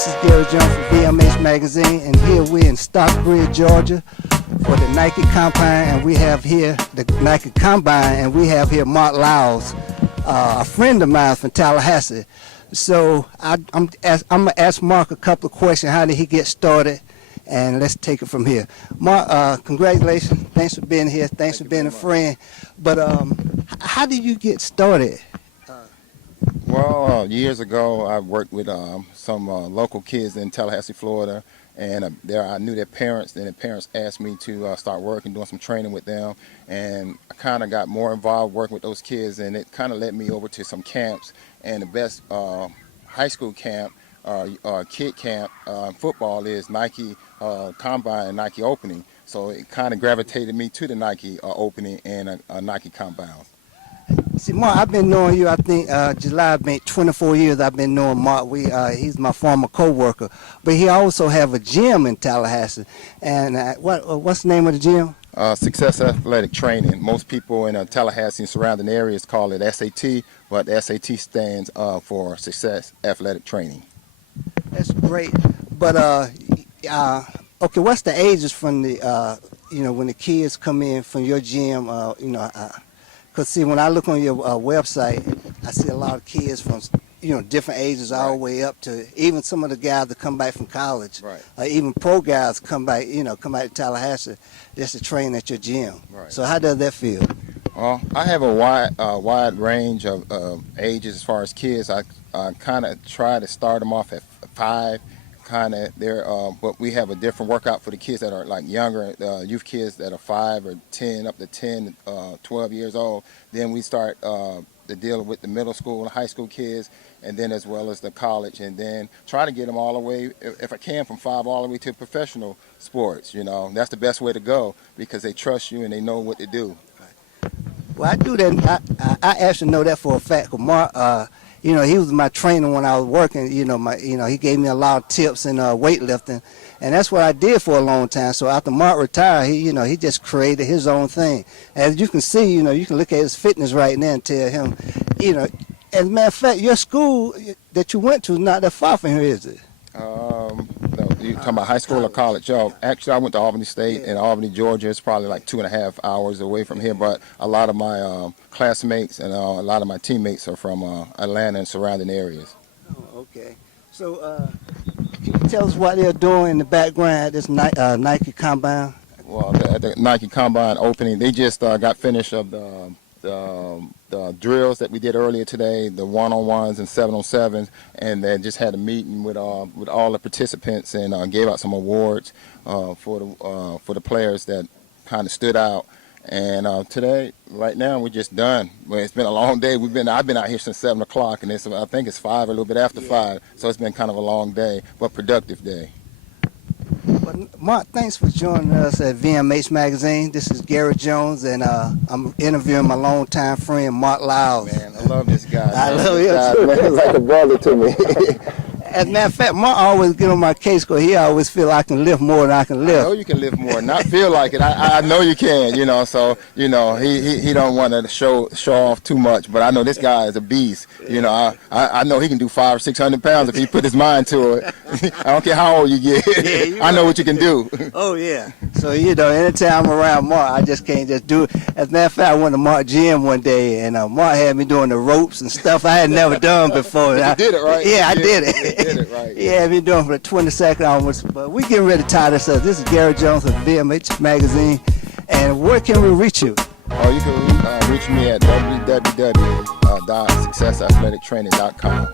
This is Garry Jones from VMH magazine, and here we're in Stockbridge, Georgia, for the Nike Combine, and we have here the Nike Combine, and we have here Mark Liles, a friend of mine from Tallahassee. So I'm gonna ask Mark a couple of questions. How did he get started? And let's take it from here. Mark, congratulations. Thanks for being here. Thanks for being a friend. But how did you get started? Well, years ago, I worked with some local kids in Tallahassee, Florida, and there I knew their parents, and their parents asked me to start working, doing some training with them, and I kind of got more involved working with those kids, and it kind of led me over to some camps, and the best high school camp, kid camp, football is Nike Combine and Nike Opening, so it kind of gravitated me to the Nike Opening and Nike Combine. See, Mark, I've been knowing you, I think, July, been 24 years I've been knowing Mark. He's my former co-worker. But he also have a gym in Tallahassee. And what's the name of the gym? Success Athletic Training. Most people in Tallahassee and surrounding areas call it SAT, but the SAT stands for Success Athletic Training. That's great. But, okay, what's the ages from the, when the kids come in from your gym, because, see, when I look on your website, I see a lot of kids from, different ages all the way up to even some of the guys that come back from college. Right. Even pro guys come back, come back to Tallahassee just to train at your gym. Right. So how does that feel? Well, I have a wide range of ages as far as kids. I kind of try to start them off at 5. But we have a different workout for the kids that are like younger, youth kids that are 5 or 10, up to 10, 12 years old. Then we start the deal with the middle school and high school kids, and then as well as the college, and then try to get them all the way, if I can, from 5 all the way to professional sports. That's the best way to go because they trust you and they know what to do. Well, I do that. I actually know that for a fact. Mark, he was my trainer when I was working. He gave me a lot of tips in weightlifting, and that's what I did for a long time. So after Mark retired, he just created his own thing. As you can see, you can look at his fitness right now and tell him, as a matter of fact, your school that you went to is not that far from here, is it? No, you talking about high school or college? Actually, I went to Albany State in Albany, Georgia. It's probably like 2.5 hours away from here. But a lot of my classmates and a lot of my teammates are from Atlanta and surrounding areas. Oh, okay. So, can you tell us what they're doing in the background at this Nike Combine? Well, at the Nike Combine opening, they just got finished of the drills that we did earlier today, the 1-on-1s and 7-on-7s, and they just had a meeting with all the participants and gave out some awards for the players that kind of stood out. And today, right now, we're just done. Well, it's been a long day. I've been out here since 7 o'clock, and I think it's 5 or a little bit after 5. So it's been kind of a long day, but productive day. Well, Mark, thanks for joining us at VMH magazine. This is Garry Jones, and I'm interviewing my longtime friend Mark Liles. Man, I love this guy. I love him too. He's like a brother to me. As a matter of fact, Mark always get on my case because he always feel I can lift more than I can lift. I know you can lift more, not feel like it. I know you can, So he don't want to show off too much, but I know this guy is a beast. I know he can do 500 or 600 pounds if he put his mind to it. I don't care how old you get. Yeah, I know what you can do. Oh yeah. So anytime I'm around Mark, I just can't just do it. As a matter of fact, I went to Mark's gym one day, and Mark had me doing the ropes and stuff I had never done before. You did it right. Yeah, I did it. Did it right. Yeah, I've been doing for the 22nd almost, but we getting ready to tie this up. This is Garry Jones of VMH magazine, and where can we reach you? Oh, you can reach me at www.successathletictraining.com.